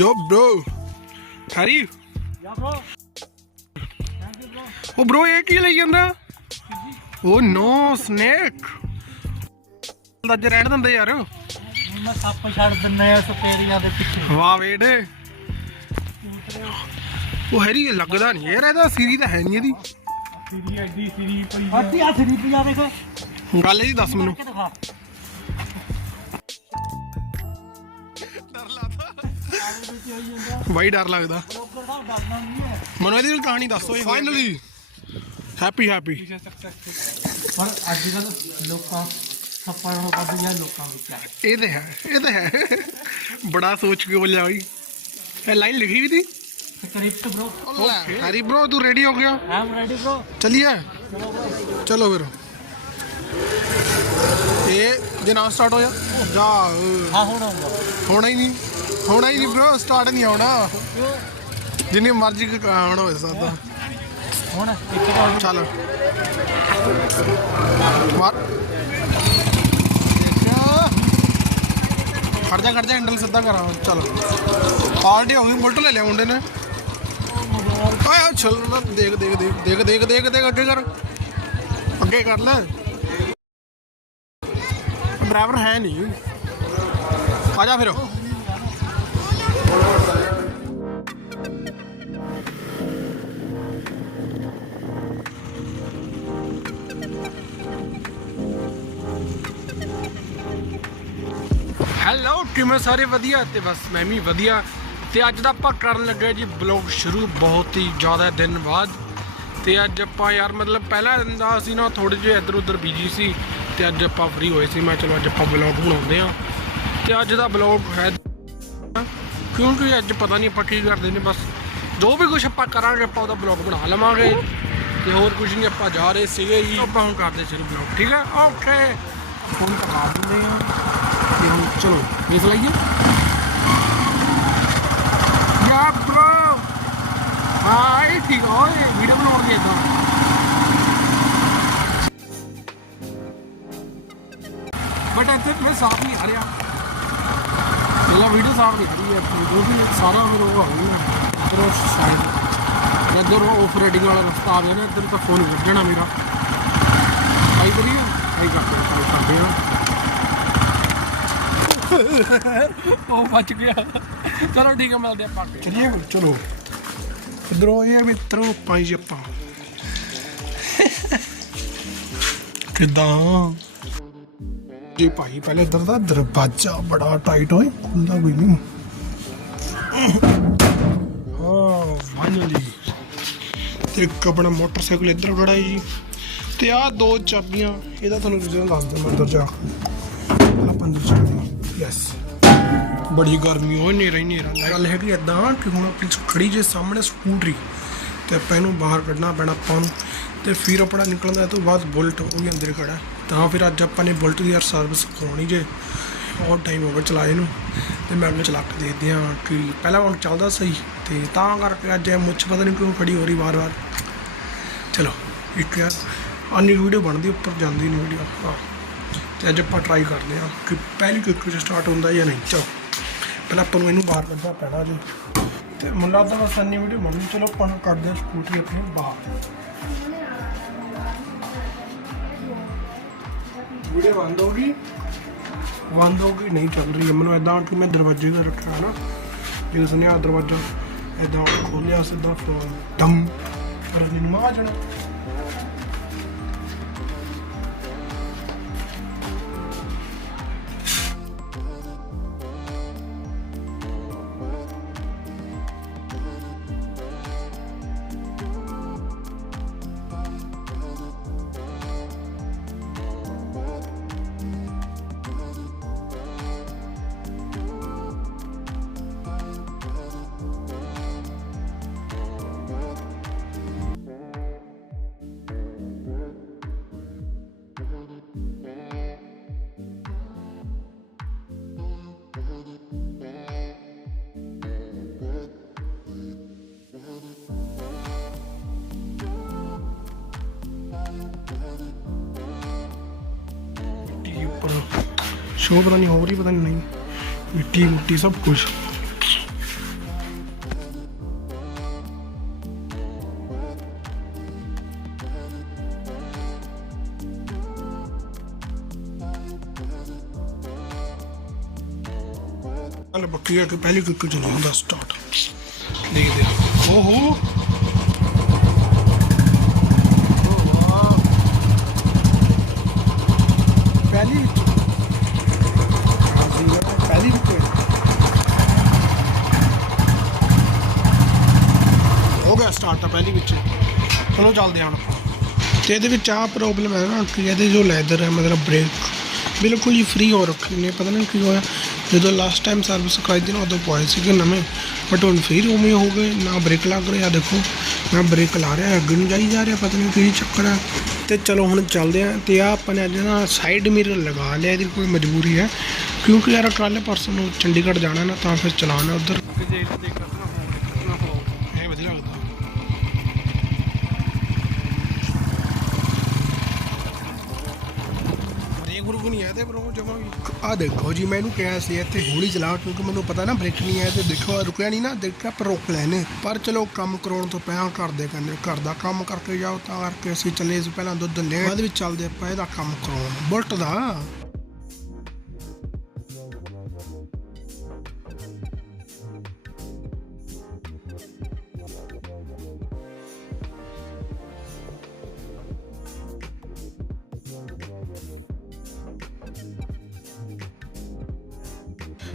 Yo, bro. Harry. Yeah, bro. Thank you, bro. ਉਹ bro ਇਹ ਕੀ ਲਈ ਜਾਂਦਾ ਉਹ ਨੋ ਸਨੇਕ ਲੱਜ ਰਹਿਣ ਦਿੰਦੇ ਯਾਰ ਮੈਂ ਸੱਪ ਛੱਡ ਦਿੰਨਾ ਆ ਸੁਪੇਰੀਆਂ ਦੇ ਪਿੱਛੇ ਵਾਹ ਵੇੜੇ ਉਹ ਹੈਰੀ ਲੱਗਦਾ ਨਹੀਂ ਯਾਰ ਇਹਦਾ ਸਿਰੀ ਤਾਂ ਹੈ ਨਹੀਂ ਇਹਦੀ ਸਿਰੀ ਐਡੀ ਸਿਰੀ ਪਈ ਅੱਡੀ ਆ ਸਿਰੀ ਪਿਆ ਦੇਖੋ ਗੱਲ ਇਹਦੀ ਦੱਸ ਮੈਨੂੰ ਬਾਈ ਡਰ ਲੱਗਦਾ। ਮੈਨੂੰ ਇਹਦੀ ਕਹਾਣੀ ਦੱਸੋ ਫਾਈਨਲੀ ਹੈਪੀ ਹੈਪੀ ਪਰ ਅੱਜ ਕੱਲ ਲੋਕਾਂ ਸੱਪਾਂ ਨੂੰ ਵੱਧ ਜਾਂ ਲੋਕਾਂ ਵਿੱਚ ਇਹ ਤੇ ਹੈ ਇਹ ਤੇ ਹੈ। ਬੜਾ ਸੋਚ ਕੇ ਬੋਲਿਆ ਬਾਈ। ਇਹ ਲਾਈਨ ਲਿਖੀ ਵੀ ਸੀ? ਸਕ੍ਰਿਪਟ ਬ్రో ਹੈਰੀ ਤੂੰ ਰੈਡੀ ਹੋ ਗਿਆ? ਆਮ ਰੈਡੀ ਬ్రో ਚੱਲੀਏ? ਚਲੋ ਫਿਰ। ਇਹ ਜੇ ਨਾ ਸਟਾਰਟ ਹੋਇਆ ਜਾ। ਹਾਂ ਹੁਣ ਆਉਂਦਾ ਹੋਣਾ ਹੀ ਨਹੀਂ। ਹੋਣਾ ਹੀ ਨਹੀਂ bro ਸਟਾਰਟ ਨਹੀਂ ਹੋਣਾ। ਜਿੰਨੀ ਮਰਜ਼ੀ ਕਹਾਣ ਹੋਵੇ ਸਕਦਾ ਹੁਣ ਇੱਕ ਤਾਂ ਚੱਲ। ਮਾਰ। ਖੜ ਜਾ ਖੜ ਜਾ ਹੈਂਡਲ ਸਿੱਧਾ ਕਰਾ। ਚੱਲ। ਹੋ ਗਈ ਬੁਲਟ ਲੈ ਲਿਆ ਮੁੰਡੇ ਨੇ। ਓਏ ਓਏ ਚੱਲ ਨਾ, ਦੇਖ ਦੇਖ ਦੇਖ ਦੇਖ ਦੇਖ ਦੇਖ ਦੇਖ ਅੱਗੇ ਕਰ। ਅੱਗੇ ਕਰ ਲੈ। ਡਰਾਈਵਰ ਹੈ ਨਹੀਂ। ਆ ਜਾ ਫਿਰ। ਕਿਵੇਂ ਸਾਰੇ ਵਧੀਆ ਤੇ ਬਸ ਮੈਂ ਵੀ ਵਧੀਆ। ਤੇ ਅੱਜ ਦਾ ਆਪਾਂ ਕਰਨ ਲੱਗੇ ਜੀ ਬਲੌਗ ਸ਼ੁਰੂ, ਬਹੁਤ ਹੀ ਜ਼ਿਆਦਾ ਦਿਨ ਬਾਅਦ। ਤੇ ਅੱਜ ਆਪਾਂ ਯਾਰ ਮਤਲਬ ਪਹਿਲਾ ਦਿਨ ਦਾ ਅਸੀਂ ਨਾ ਥੋੜੇ ਜਿਹਾ ਇੱਧਰ ਉੱਧਰ ਬਿਜ਼ੀ ਸੀ। ਤੇ ਅੱਜ ਆਪਾਂ ਫ੍ਰੀ ਹੋਏ ਸੀ, ਮੈਂ ਚਲੋ ਅੱਜ ਆਪਾਂ ਬਲੌਗ ਬਣਾਉਂਦੇ ਆ ਤੇ ਅੱਜ ਦਾ ਬਲੌਗ ਹੈ ਕਿਉਂਕਿ ਅੱਜ ਪਤਾ ਨਹੀਂ ਆਪਾਂ ਕੀ ਕਰਦੇ ਨੇ, ਬਸ ਜੋ ਵੀ ਕੁਝ ਆਪਾਂ ਕਰਾਂਗੇ, ਆਪਾਂ ਉਹਦਾ ਬਲੌਗ ਬਣਾ ਲਵਾਂਗੇ। ਤੇ ਹੋਰ ਕੁਝ ਨਹੀਂ ਆਪਾਂ ਜਾ ਰਹੇ ਸੀਗੇ ਜੀ। ਆਪਾਂ ਹੁਣ ਕਰਦੇ ਸ਼ੁਰੂ ਬਲੌਗ ਠੀਕ ਹੈ? ਓਕੇ ਫੋਨ ਟਕਾ ਦਿੰਦੇ ਆ ਤੇ ਹੁਣ ਚਲੋ, ਦੇਖ ਲਈਏ। ਯਾ ਬ్రో ਹਾਈ ਠੀਕ ਹੋਏ ਵੀਡੀਓ ਬਣਾਉਣ ਦੀ ਇਦਾਂ ਬਟ ਇੱਥੇ ਮੈਂ ਸਾਫ਼ ਨਹੀਂ ਆ ਰਿਹਾ। ਮੇਰਾ ਵੀਡੀਓ ਸਾਫ਼ ਨਹੀਂ ਰਹੀ ਹੈ ਕਿਉਂਕਿ ਸਾਰਾ ਫਿਰ ਉਹ ਆ ਗਿਆ। ਫਿਰ ਉਹ ਸਾਈਡ ਇੱਧਰ ਉਹ ਆਫ ਰੈਡਿੰਗ ਵਾਲਾ ਰਸਤਾ ਆ ਗਿਆ ਨਾ, ਇੱਧਰ ਤਾਂ ਫੋਨ ਵੱਜ ਮੇਰਾ। ਆਈ ਕਰੀਏ ਆਈ ਕਰਦੇ ਆਈ ਕਰਦੇ ਹਾਂ ਉਹ ਬਚ ਗਿਆ। ਚਲੋ ਠੀਕ ਹੈ ਮਿਲਦੇ ਆਪਾਂ ਚਲਿਏ ਚਲੋ। ਇਧਰੋਂ ਇਹ ਮਿੱਤਰੋ ਪਾਈ ਆਪਾਂ। ਕਿਦਾਂ? ਜੀ ਭਾਈ ਪਹਿਲੇ ਇਧਰ ਦਾ ਦਰਵਾਜ਼ਾ ਬੜਾ ਟਾਈਟ ਹੋਏ ਖੁੱਲਦਾ ਕੋਈ ਨਹੀਂ। ਹਾਂ ਫਾਈਨਲੀ ਤੇ ਇੱਕ ਆਪਣਾ ਮੋਟਰਸਾਈਕਲ ਇੱਧਰ ਖੜਾ ਹੈ ਜੀ। ਤੇ ਆਹ ਦੋ ਚਾਬੀਆਂ, ਇਹਦਾ ਤੁਹਾਨੂੰ ਰਿਜ਼ਨ ਦੱਸ ਦਿੰਦਾ ਅੰਦਰ ਜਾ। ਆਪਾਂ ਅੰਦਰ ਚੱਲਦੇ ਯੈਸ ਬੜੀ ਗਰਮੀ ਹੋਈ ਨਹੀਂ ਰਹੀ ਨਹੀਂ ਰਹੀ ਗੱਲ ਹੈਗੀ ਇਦਾਂ ਕਿ ਹੁਣ ਆਪਣੀ ਖੜੀ ਜੇ ਸਾਹਮਣੇ ਸਕੂਟਰੀ ਤੇ ਆਪਾਂ ਇਹਨੂੰ ਬਾਹਰ ਕੱਢਣਾ ਪੈਣਾ ਆਪਾਂ ਨੂੰ ਤੇ ਫਿਰ ਆਪਣਾ ਨਿਕਲਣ ਦਾ ਇਹ ਤੋਂ ਬਾਅਦ ਬੁਲਟ ਉਹ ਵੀ ਅੰਦਰ ਹੀ ਖੜਾ। ਹੈ। ਤਾਂ ਫਿਰ ਅੱਜ ਆਪਾਂ ਨੇ ਬੁਲਟ ਦੀ ਯਾਰ ਸਰਵਿਸ ਕਰਾਉਣੀ ਜੇ ਬਹੁਤ ਟਾਈਮ ਹੋ ਗਿਆ ਚਲਾਏ ਨੂੰ ਤੇ ਮੈਂ ਅੱਗੇ ਚਲਾ ਕੇ ਦੇਖਦੇ ਹਾਂ ਕਿ ਪਹਿਲਾਂ ਹੁਣ ਚੱਲਦਾ ਸਹੀ ਤੇ ਤਾਂ ਕਰਕੇ ਅੱਜ ਇਹ ਮੁੱਛ ਪਤਾ ਨਹੀਂ ਕਿਉਂ ਖੜੀ ਹੋ ਰਹੀ ਵਾਰ-ਵਾਰ। ਚਲੋ ਇੱਕ ਯਾਰ ਆਨੀ ਵੀਡੀਓ ਬਣਦੀ ਉੱਪਰ ਜਾਂਦੀ ਨਹੀਂ ਵੀਡੀਓ ਹਾਂ ਤੇ ਅੱਜ ਆਪਾਂ ਟਰਾਈ ਕਰਦੇ ਹਾਂ ਕਿ ਪਹਿਲੀ ਕਿੱਕ ਵਿੱਚ ਸਟਾਰਟ ਹੁੰਦਾ ਜਾਂ ਨਹੀਂ। ਚਲੋ, ਪਹਿਲਾਂ ਆਪਾਂ ਨੂੰ ਇਹਨੂੰ ਬਾਹਰ ਕੱਢਣਾ ਪੈਣਾ ਜੀ। ਤੇ ਮੁੱਲਾ ਤਾਂ ਬਸ ਵੀਡੀਓ ਬਣਨੀ ਚਲੋ ਆਪਾਂ ਨੂੰ ਕਰਦੇ ਹਾਂ ਸਕੂਟਰੀ ਆਪਣੀ ਬਾਹਰ। ਵੀਡੀਓ ਬੰਦ ਹੋ ਗਈ? ਬੰਦ ਹੋ ਗਈ, ਨਹੀਂ ਚੱਲ ਰਹੀ ਮੈਨੂੰ ਐਦਾਂ ਕਿ ਮੈਂ ਦਰਵਾਜ਼ੇ ਦਾ ਰੱਖਿਆ ਨਾ। ਜੇ ਸੁਣਿਆ ਦਰਵਾਜ਼ਾ ਐਦਾਂ ਖੋਲਿਆ, ਸਿੱਧਾ ਫੋਨ ਦਮ। ਪਰ ਮੈਨੂੰ ਆ ਜਾਣਾ। शो पता नहीं हो रही, पता नहीं। नहीं मिट्टी, मुट्टी, सब कुछ। पहले बकरी पहली क्रिकेट चली? स्टार्ट देखते ओहो! ਹੋ ਗਿਆ ਪਹਿਲੀ ਵਿੱਚ ਚਲੋ ਚੱਲਦੇ ਹਾਂ ਆਪਾਂ। ਤੇ ਇਹਦੇ ਵਿੱਚ ਆਹ ਪ੍ਰੋਬਲਮ ਹੈ ਨਾ ਕਿ ਇਹਦੇ ਜੋ ਲੈਦਰ ਹੈ, ਮਤਲਬ ਬ੍ਰੇਕ ਬਿਲਕੁਲ ਹੀ ਫ੍ਰੀ ਹੋ ਰੱਖੀ ਨੇ। ਪਤਾ ਨਹੀਂ ਕੀ ਹੋਇਆ ਜਦੋਂ ਲਾਸਟ ਟਾਈਮ ਸਰਵਿਸ ਕਰਾਈ ਦੀ ਨਾ, ਉਦੋਂ ਪਾਏ ਸੀਗੇ ਨਵੇਂ। ਬਟ ਹੁਣ ਫਿਰ ਉਵੇਂ ਹੋ ਗਏ, ਨਾ ਬ੍ਰੇਕ ਲੱਗ ਰਿਹਾ ਦੇਖੋ, ਨਾ ਬ੍ਰੇਕ ਲਾ ਰਿਹਾ, ਅੱਗੇ ਨੂੰ ਜਾਈ ਜਾ ਰਿਹਾ, ਪਤਾ ਨਹੀਂ ਕੀ ਚੱਕਰ ਹੈ। ਤੇ ਚਲੋ ਹੁਣ ਚੱਲਦੇ ਆ ਤੇ ਆ ਆਪਾਂ ਨੇ ਅੱਜ ਨਾ ਸਾਈਡ ਮਿਰਰ ਲਗਾ ਲਿਆ, ਇਹਦੀ ਕੋਈ ਮਜਬੂਰੀ ਹੈ। ਕਿਉਂਕਿ ਯਾਰ ਕੱਲ੍ਹ ਪਰਸੋਂ ਨੂੰ ਚੰਡੀਗੜ੍ਹ ਜਾਣਾ ਨਾ, ਤਾਂ ਫਿਰ ਚਲਾਉਣਾ ਉਧਰ। ਬ੍ਰੇਕ ਨਹੀਂ ਹੈ ਤੇ ਬਰੋ ਜਮਾ ਆ ਦੇਖੋ ਜੀ ਮੈਨੂੰ ਕਿਹਾ ਸੀ, ਇੱਥੇ ਹੌਲੀ ਚਲਾਓ ਕਿਉਂਕਿ ਮੈਨੂੰ ਪਤਾ ਨਾ ਬ੍ਰੇਕ ਨਹੀਂ ਹੈ ਤੇ ਦੇਖੋ ਰੁਕਿਆ ਨਹੀਂ ਨਾ, ਦੇਖਿਆ ਪਰ ਰੋਕ ਲੈਨੇ ਪਰ ਚਲੋ, ਕੰਮ ਕਰਾਉਣ ਤੋਂ ਪਹਿਲਾਂ ਘਰ ਦੇ ਕਹਿੰਦੇ, ਘਰ ਦਾ ਕੰਮ ਕਰਕੇ ਜਾਓ, ਤਾਂ ਕਰਕੇ ਅਸੀਂ ਚੱਲੇ ਸੀ, ਪਹਿਲਾਂ ਦੁੱਧ ਲੈ ਬਾਅਦ ਵਿੱਚ ਚੱਲਦੇ ਆਪਾਂ ਇਹਦਾ ਕੰਮ ਕਰਾਉਣ। ਬੁਲਟ ਦਾ।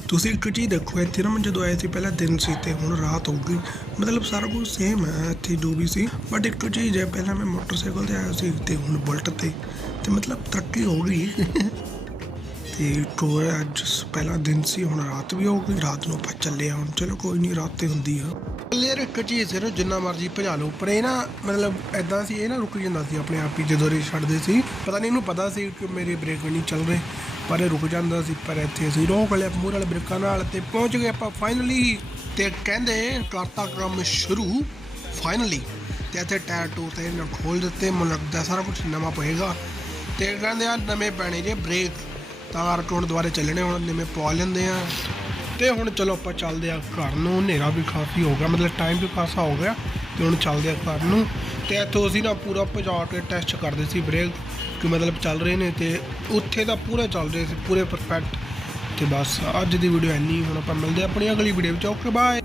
ਤੁਸੀਂ ਇੱਕ ਚੀਜ਼ ਦੇਖੋ, ਇੱਥੇ ਨਾ ਮੈਂ ਜਦੋਂ ਆਏ ਸੀ, ਪਹਿਲਾਂ ਦਿਨ ਸੀ ਤੇ ਹੁਣ ਰਾਤ ਹੋ ਗਈ। ਮਤਲਬ ਸਾਰਾ ਕੁਝ ਸੇਮ ਹੈ, ਇੱਥੇ ਜੋ ਵੀ ਸੀ। ਬਟ ਇੱਕ ਚੀਜ਼ ਹੈ, ਪਹਿਲਾਂ ਮੈਂ ਮੋਟਰਸਾਈਕਲ ਤੇ ਆਇਆ ਸੀ ਤੇ ਹੁਣ ਬੁਲਟ ਤੇ। ਤੇ ਮਤਲਬ ਤਰੱਕੀ ਹੋ ਗਈ। ਤੇ ਟੋਰ ਅੱਜ ਪਹਿਲਾ ਦਿਨ ਸੀ, ਹੁਣ ਰਾਤ ਵੀ ਹੋ ਗਈ। ਰਾਤ ਨੂੰ ਆਪਾਂ ਚੱਲੇ ਆ ਹੁਣ। ਚਲੋ ਕੋਈ ਨਹੀਂ ਰਾਤ ਤੇ ਹੁੰਦੀ ਆ। ਯਾਰ ਇੱਕ ਚੀਜ਼ ਸਿਰ ਜਿੰਨਾ ਮਰਜ਼ੀ ਭਜਾ ਲਓ। ਪਰ ਇਹ ਨਾ, ਮਤਲਬ ਐਦਾਂ ਸੀ, ਇਹ ਨਾ ਰੁਕ ਜਾਂਦਾ ਸੀ ਆਪਣੇ ਆਪ ਹੀ ਜਦੋਂ ਰੇ ਛੱਡਦੇ ਸੀ। ਪਤਾ ਨਹੀਂ ਇਹਨੂੰ ਪਤਾ ਸੀ ਕਿ ਮੇਰੇ ਬ੍ਰੇਕ ਨਹੀਂ ਚੱਲ ਰਹੇ। ਪਰ ਇਹ ਰੁਕ ਜਾਂਦਾ ਸੀ, ਪਰ ਇੱਥੇ ਅਸੀਂ ਰੋਕ ਲਿਆ। ਮੂਹਰੇ ਵਾਲੇ ਬ੍ਰੇਕਾਂ ਨਾਲ ਤੇ ਪਹੁੰਚ ਗਏ ਆਪਾਂ ਫਾਈਨਲੀ ਤੇ ਕਹਿੰਦੇ ਕਰਤਾ ਕੰਮ ਸ਼ੁਰੂ ਫਾਈਨਲੀ ਤੇ ਇੱਥੇ ਟਾਇਰ ਟੂਰ ਤੇ ਇਹਨਾਂ ਖੋਲ ਦਿੱਤੇ, ਮੈਨੂੰ ਲੱਗਦਾ ਸਾਰਾ ਕੁਝ ਨਵਾਂ ਪਏਗਾ। ਤੇ ਕਹਿੰਦੇ ਆ, ਨਵੇਂ ਪੈਣੇ ਜੇ ਬ੍ਰੇਕ ਤਾਂ ਕਰਕੇ ਹੁਣ ਦੁਬਾਰੇ ਚੱਲਣੇ, ਹੁਣ ਨਵੇਂ ਪਵਾ ਲੈਂਦੇ ਆ। ਤੇ ਹੁਣ ਚਲੋ ਆਪਾਂ ਚੱਲਦੇ ਆ ਘਰ ਨੂੰ, ਹਨੇਰਾ ਵੀ ਕਾਫੀ ਹੋ ਗਿਆ, ਮਤਲਬ ਟਾਈਮ ਵੀ ਖਾਸਾ ਹੋ ਗਿਆ। ਤੇ ਹੁਣ ਚੱਲਦੇ ਆ ਘਰ ਨੂੰ। ਤੇ ਇੱਥੋਂ ਅਸੀਂ ਨਾ ਪੂਰਾ ਭਜਾ ਕੇ ਟੈਸਟ ਕਰਦੇ ਸੀ ਬ੍ਰੇਕ ਕਿ ਮਤਲਬ ਚੱਲ ਰਹੇ ਨੇ ਤੇ ਉੱਥੇ ਤਾਂ ਪੂਰੇ ਚੱਲ ਰਹੇ ਸੀ, ਪੂਰੇ ਪਰਫੈਕਟ ਤੇ ਬਸ ਅੱਜ ਦੀ ਵੀਡੀਓ ਇੰਨੀ ਹੁਣ ਆਪਾਂ ਮਿਲਦੇ ਆ ਆਪਣੀ ਅਗਲੀ ਵੀਡੀਓ ਵਿੱਚ, ਓਕੇ ਬਾਏ